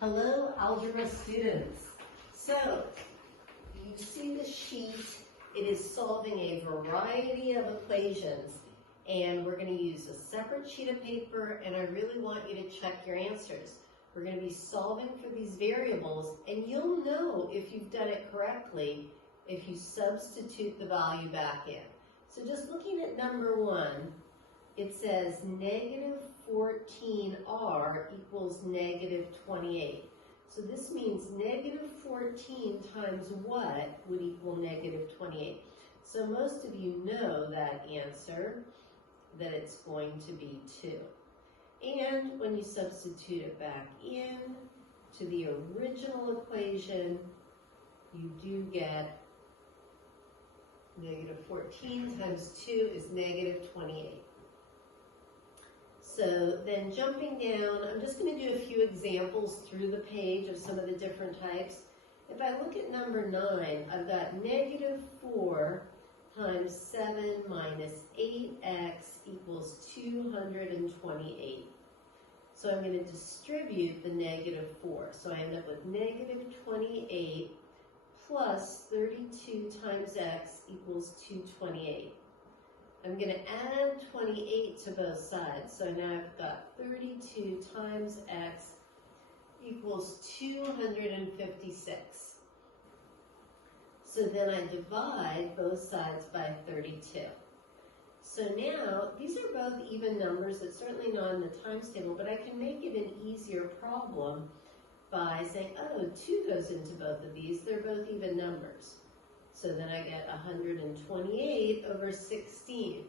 Hello, algebra students. So, you see the sheet. It is solving a variety of equations, and we're going to use a separate sheet of paper, and I really want you to check your answers. We're going to be solving for these variables, and you'll know if you've done it correctly if you substitute the value back in. So just looking at number 1, it says negative 14r equals negative 28. So this means negative 14 times what would equal negative 28? So most of you know that answer, that it's going to be 2. And when you substitute it back in to the original equation, you do get negative 14 times 2 is negative 28. So then jumping down, I'm just going to do a few examples through the page of some of the different types. If I look at number 9, I've got negative 4 times 7 minus 8x equals 228. So I'm going to distribute the negative 4. So I end up with negative 28 plus 32 times x equals 228. I'm going to add 28 to both sides. So now I've got 32 times x equals 256. So then I divide both sides by 32. So now, these are both even numbers. It's certainly not in the times table, but I can make it an easier problem by saying, oh, 2 goes into both of these. They're both even numbers. So then I get 128 over 16.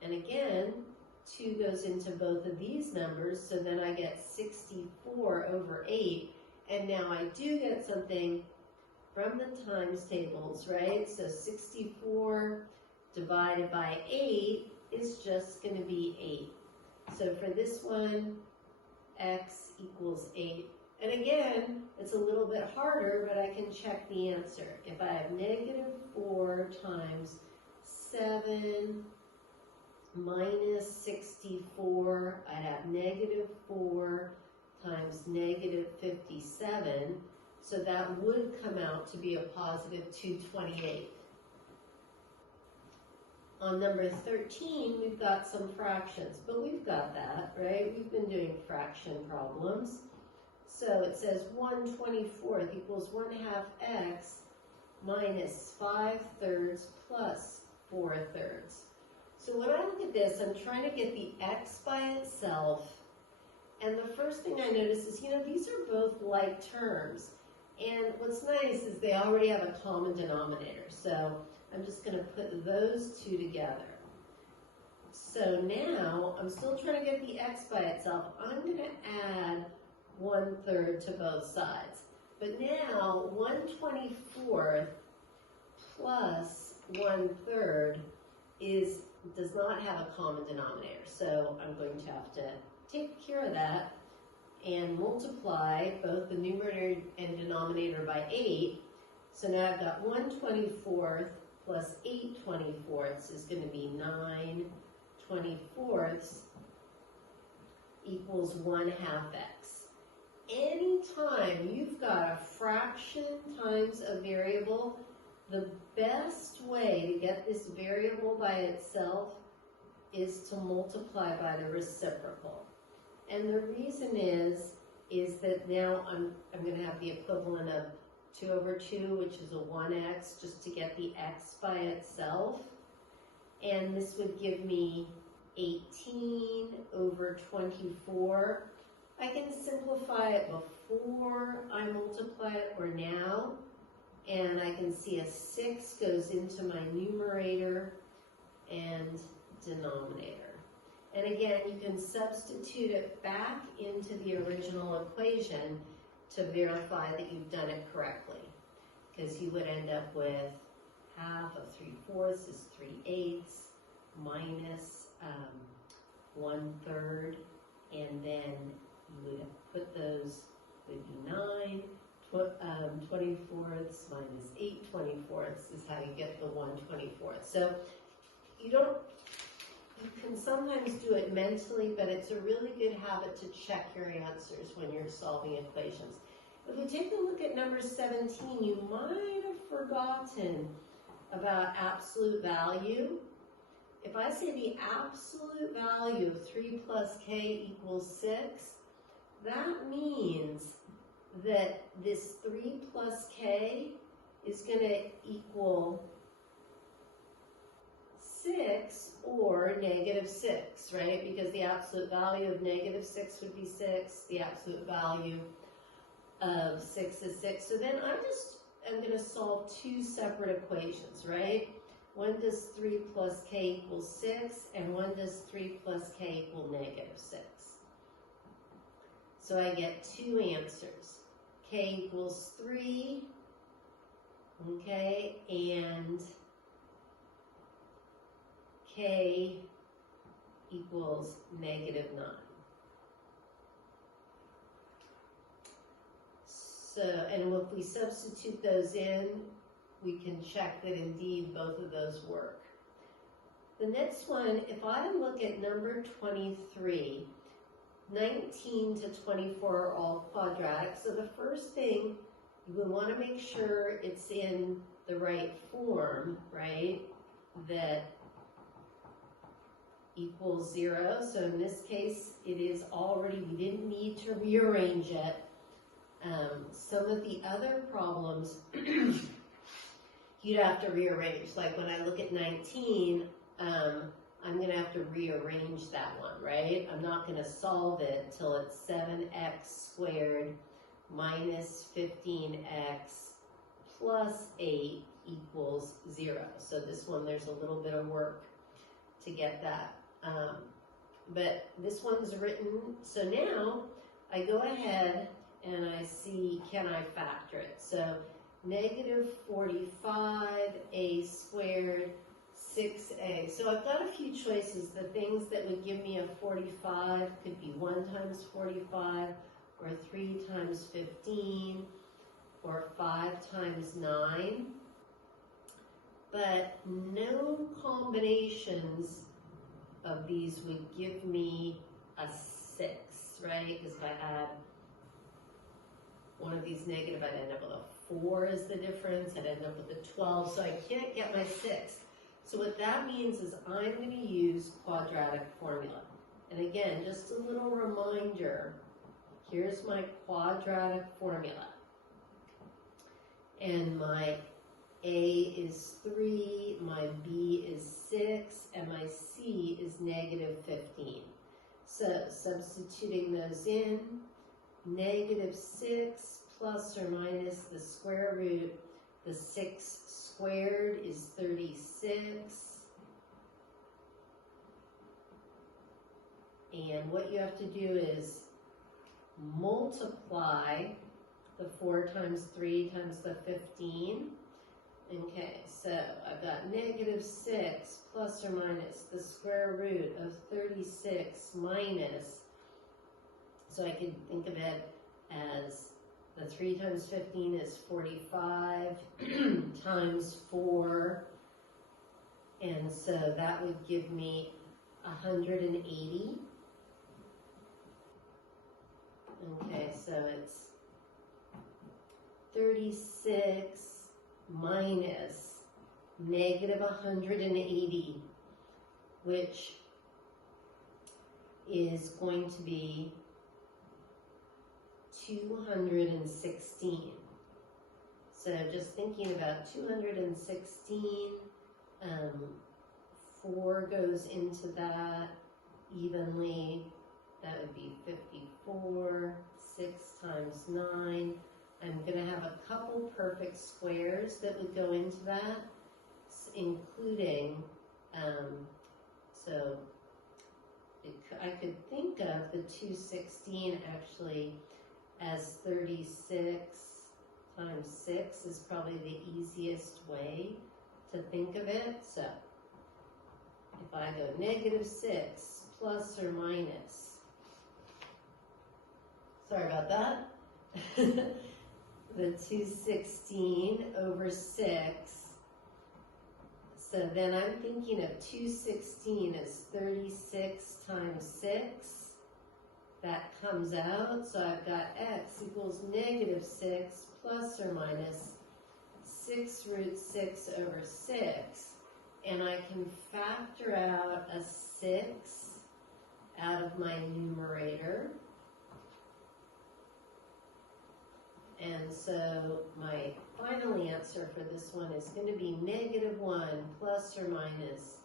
And again, 2 goes into both of these numbers, so then I get 64 over 8. And now I do get something from the times tables, right? So 64 divided by 8 is just going to be 8. So for this one, x equals 8. And again, it's a little bit harder, but I can check the answer. If I have negative 4 times 7 minus 64, I'd have negative 4 times negative 57. So that would come out to be a positive 228. On number 13, we've got some fractions, but we've got that, right? We've been doing fraction problems. So it says 1/24 equals 1/2 x minus 5/3 plus 4/3. So when I look at this, I'm trying to get the x by itself. And the first thing I notice is, these are both like terms. And what's nice is they already have a common denominator. So I'm just going to put those two together. So now I'm still trying to get the x by itself. I'm going to add 1/3 to both sides. But now 1/24 plus 1/3 does not have a common denominator. So I'm going to have to take care of that and multiply both the numerator and denominator by 8. So now I've got 1/24 plus 8/24 is going to be 9/24 equals 1/2 x. Anytime you've got a fraction times a variable, the best way to get this variable by itself is to multiply by the reciprocal. And the reason is that now I'm going to have the equivalent of 2 over 2, which is a 1x, just to get the x by itself. And this would give me 18 over 24. I can simplify it before I multiply it or now, and I can see a 6 goes into my numerator and denominator. And again, you can substitute it back into the original equation to verify that you've done it correctly, because you would end up with 1/2 of 3/4 is 3/8 minus 1/3, and then you would put those would be 9 24ths minus 8/24 is how you get the 1/24. So you can sometimes do it mentally, but it's a really good habit to check your answers when you're solving equations. If we take a look at number 17, you might have forgotten about absolute value. If I say the absolute value of 3 plus k equals 6, that means that this 3 plus k is going to equal 6 or negative 6, right? Because the absolute value of negative 6 would be 6. The absolute value of 6 is 6. So then I'm going to solve two separate equations, right? One does 3 plus k equals 6, and one does 3 plus k equal negative 6. So I get two answers. K equals 3, okay, and k equals negative 9. So, and if we substitute those in, we can check that indeed both of those work. The next one, if I look at number 23, 19 to 24 are all quadratic. So the first thing, you would want to make sure it's in the right form, right? That equals 0. So in this case, it is already, we didn't need to rearrange it. Some of the other problems, you'd have to rearrange. Like when I look at 19, I'm going to have to rearrange that one, right? I'm not going to solve it till it's 7x squared minus 15x plus 8 equals 0. So this one, there's a little bit of work to get that. But this one's written, so now I go ahead and I see, can I factor it? So negative 45a squared 6a. So I've got a few choices. The things that would give me a 45 could be 1 times 45, or 3 times 15, or 5 times 9. But no combinations of these would give me a 6, right? Because if I add one of these negative, I'd end up with a 4 is the difference. I'd end up with a 12, so I can't get my 6. So what that means is I'm going to use quadratic formula. And again, just a little reminder, here's my quadratic formula. And my A is 3, my B is 6, and my C is negative 15. So substituting those in, negative 6 plus or minus the square root, the 6 squared is 36. And what you have to do is multiply the 4 times 3 times the 15. Okay, so I've got negative 6 plus or minus the square root of 36 minus, so I could think of it as the 3 times 15 is 45 times 4, and so that would give me 180. Okay, so it's 36 minus negative 180, which is going to be 216. So just thinking about 216, 4 goes into that evenly. That would be 54, 6 times 9. I'm going to have a couple perfect squares that would go into that, including, so I could think of the 216 actually as 36 times 6 is probably the easiest way to think of it. So if I go negative 6 plus or minus, sorry about that, the 216 over 6, so So then I'm thinking of 216 as 36 times 6. That comes out, so I've got x equals negative 6 plus or minus 6 root 6 over 6. And I can factor out a 6 out of my numerator. And so my final answer for this one is going to be negative 1 plus or minus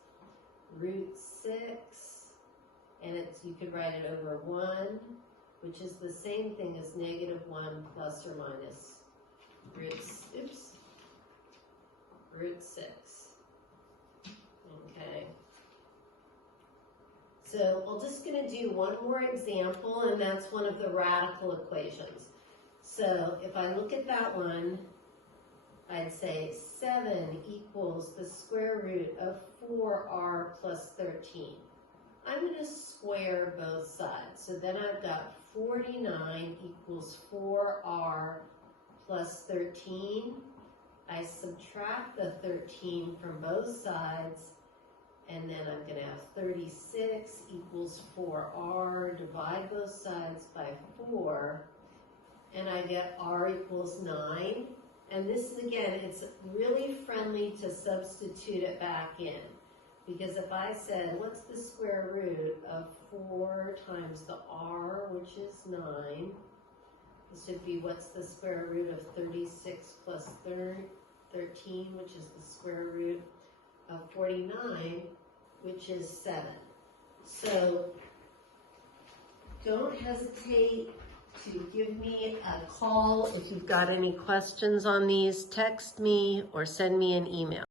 root 6. And you could write it over 1, which is the same thing as negative 1 plus or minus root 6. Okay. So we're just going to do one more example, and that's one of the radical equations. So if I look at that one, I'd say 7 equals the square root of 4r plus 13. I'm going to square both sides. So then I've got 49 equals 4r plus 13. I subtract the 13 from both sides, and then I'm going to have 36 equals 4r, divide both sides by 4, and I get r equals 9. And this is, again, it's really friendly to substitute it back in. Because if I said, what's the square root of 4 times the r, which is 9, this would be what's the square root of 36 plus 13, which is the square root of 49, which is 7. So don't hesitate to give me a call if you've got any questions on these. Text me or send me an email.